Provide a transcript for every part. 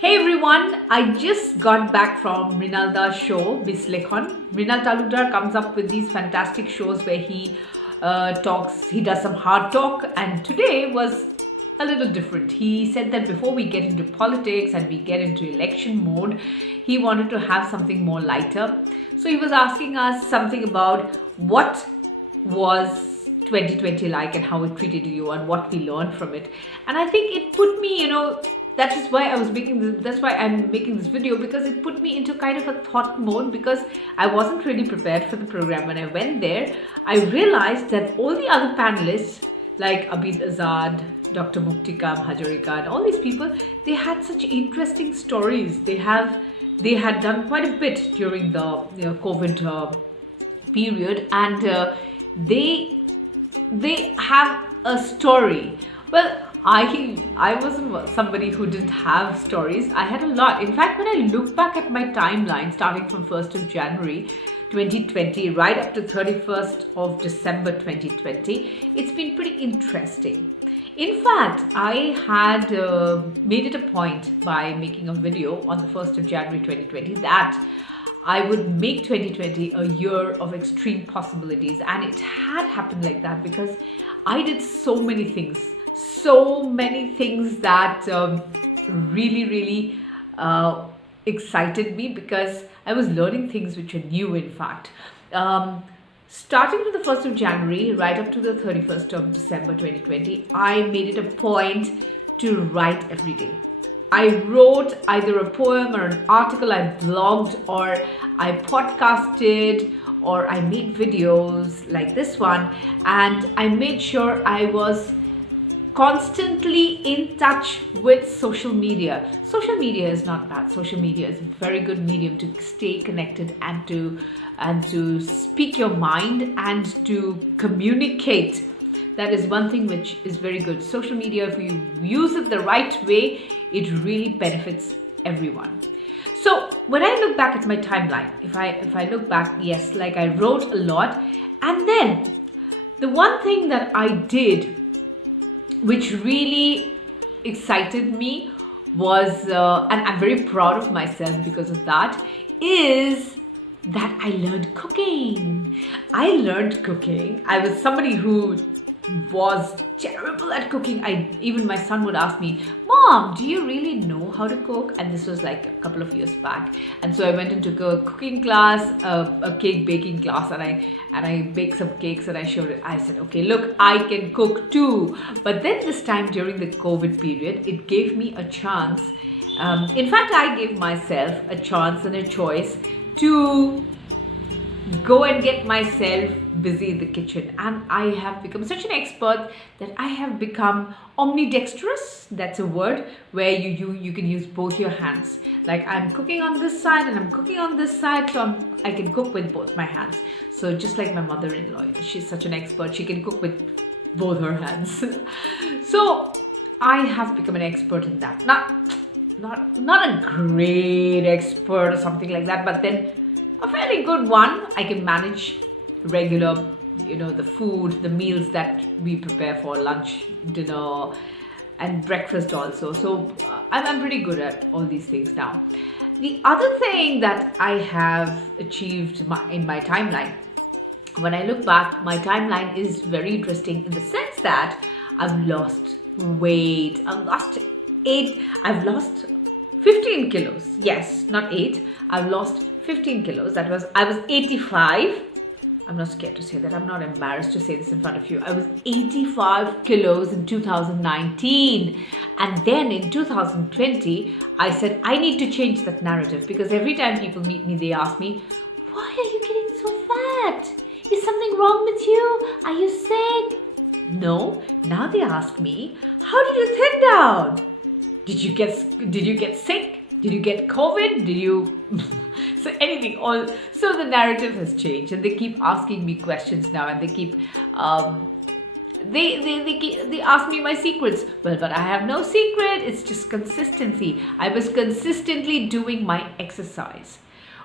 Hey everyone, I just got back from Mrinalda's show, Miss Lekhon. Mrinal Talukdar comes up with these fantastic shows where he does some hard talk, and today was a little different. He said that before we get into politics and we get into election mode, he wanted to have something more lighter. So he was asking us something about what was 2020 like and how it treated you and what we learned from it. And I think it put me, that is why that's why I'm making this video, because it put me into kind of a thought mode, because I wasn't really prepared for the program. When I went there, I realized that all the other panelists like Abid Azad, Dr. Muktika Bhajarika, and all these people, they had such interesting stories. They had done quite a bit during the COVID period, and they have a story. Well, I wasn't somebody who didn't have stories. I had a lot. In fact, when I look back at my timeline, starting from 1st of January 2020 right up to 31st of December 2020, it's been pretty interesting. In fact, I had made it a point by making a video on the 1st of January 2020 that I would make 2020 a year of extreme possibilities. And it had happened like that because I did so many things that really excited me, because I was learning things which are new, in fact. Starting with the 1st of January right up to the 31st of December 2020, I made it a point to write every day. I wrote either a poem or an article, I blogged or I podcasted or I made videos like this one, and I made sure I was constantly in touch with social media. Social media is not bad. Social media is a very good medium to stay connected and to speak your mind and to communicate. That is one thing which is very good. Social media, if you use it the right way, it really benefits everyone. So when I look back at my timeline, if I look back, yes, like I wrote a lot, and then the one thing that I did which really excited me was, and I'm very proud of myself because of that, is that I learned cooking. I learned cooking. I was somebody who was terrible at cooking. Even my son would ask me, "Mom, do you really know how to cook?" And this was like a couple of years back. And so I went into a cooking class, a cake baking class, and I baked some cakes and I showed it. I said, "Okay, look, I can cook too." But then this time during the COVID period, it gave me a chance. In fact, I gave myself a chance and a choice to go and get myself busy in the kitchen, and I have become such an expert that I have become omnidextrous. That's a word where you can use both your hands. Like, I'm cooking on this side and I'm cooking on this side, so I can cook with both my hands. So just like my mother-in-law, she's such an expert, she can cook with both her hands. So I have become an expert in that. Not a great expert or something like that, but then a fairly good one. I can manage regular, the food, the meals that we prepare for lunch, dinner, and breakfast also. So I'm pretty good at all these things now. The other thing that I have achieved in my timeline, when I look back, my timeline is very interesting in the sense that I've lost weight. I've lost 15 kilos. Yes, not 8. I've lost 15 kilos. I was 85. I'm not scared to say that. I'm not embarrassed to say this in front of you. I was 85 kilos in 2019. And then in 2020, I said, I need to change that narrative, because every time people meet me, they ask me, "Why are you getting so fat? Is something wrong with you? Are you sick?" No. Now they ask me, "How did you thin down? Did you get sick? Did you get COVID? Did you..." So anything, so the narrative has changed, and they keep asking me questions now, and they keep, they ask me my secrets. Well, but I have no secret. It's just consistency. I was consistently doing my exercise.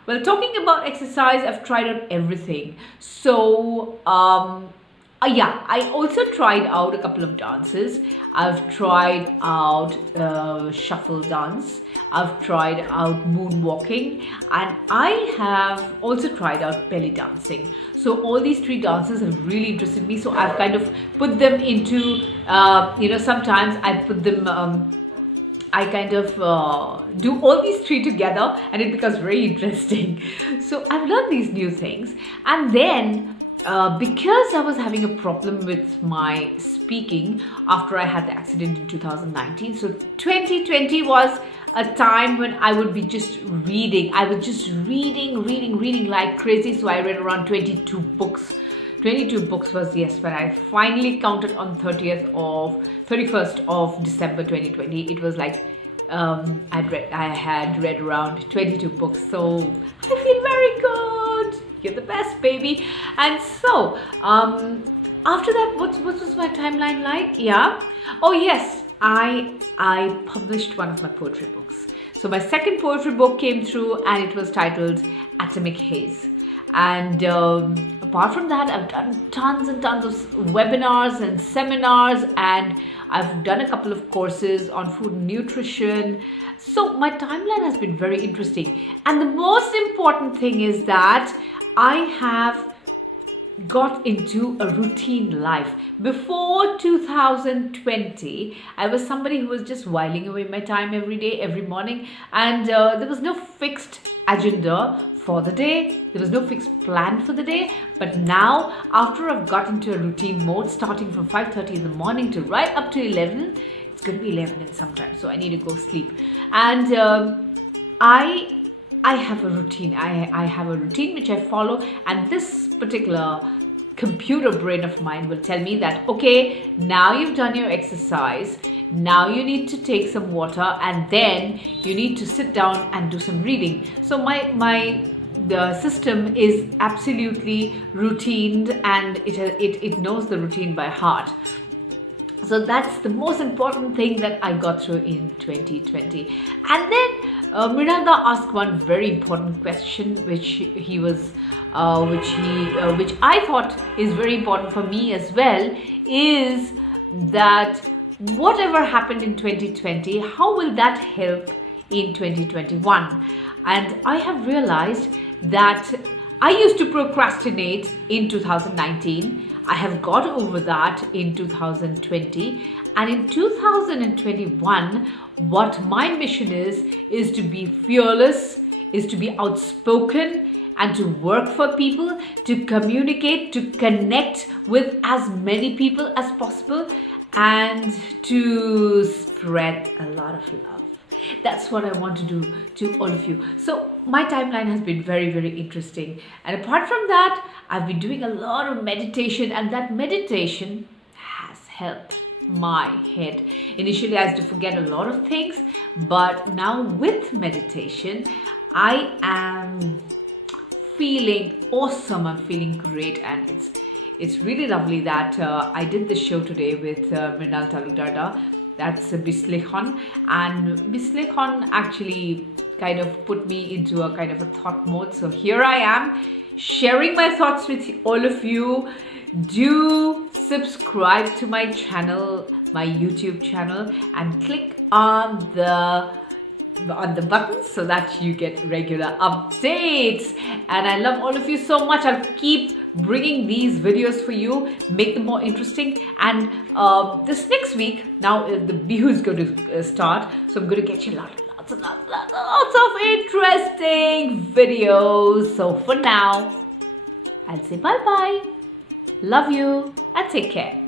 Well, talking about exercise, I've tried out everything. So, Yeah, I also tried out a couple of dances. I've tried out shuffle dance. I've tried out moonwalking, and I have also tried out belly dancing. So all these three dances have really interested me. So I've kind of put them into, sometimes I put them. I kind of do all these three together and it becomes very interesting. So I've learned these new things. And then because I was having a problem with my speaking after I had the accident in 2019, so 2020 was a time when I would be just reading. I was just reading like crazy. So I read around 22 books. 22 books was, yes, when I finally counted on 31st of December 2020. It was like I had read around 22 books. So I feel very good. You're the best, baby. And so after that, what was my timeline like? Yeah. Oh yes, I published one of my poetry books. So my second poetry book came through and it was titled Atomic Haze. And apart from that, I've done tons and tons of webinars and seminars, and I've done a couple of courses on food and nutrition. So my timeline has been very interesting. And the most important thing is that I have got into a routine life. Before 2020, I was somebody who was just whiling away my time every day, every morning, and there was no fixed agenda for the day. There was no fixed plan for the day. But now, after I've got into a routine mode, starting from 5:30 in the morning to right up to 11, it's going to be 11 in some time, so I need to go sleep. And I have a routine. I have a routine which I follow, and this particular computer brain of mine will tell me that, okay, now you've done your exercise, now you need to take some water, and then you need to sit down and do some reading. So the system is absolutely routined, and it knows the routine by heart. So that's the most important thing that I got through in 2020. And then Mrinalda asked one very important question, which I thought is very important for me as well, is that whatever happened in 2020, how will that help in 2021? And I have realized that I used to procrastinate in 2019. I have got over that in 2020. And in 2021, what my mission is to be fearless, is to be outspoken, and to work for people, to communicate, to connect with as many people as possible, and to spread a lot of love. That's what I want to do to all of you. So my timeline has been very, very interesting. And apart from that, I've been doing a lot of meditation, and that meditation has helped my head. Initially, I used to forget a lot of things, but now with meditation, I am feeling awesome. I'm feeling great, and it's really lovely that I did this show today with Mrinal Talukdarda. That's Bislekhon, and Bislekhon actually kind of put me into a kind of a thought mode. So here I am sharing my thoughts with all of you. Do subscribe to my channel, my YouTube channel, and click on the button so that you get regular updates. And I love all of you so much. I'll keep bringing these videos for you, make them more interesting. And this next week, now the Bihu is going to start, so I'm going to get you lots of interesting videos. So for now, I'll say bye bye, love you, and take care.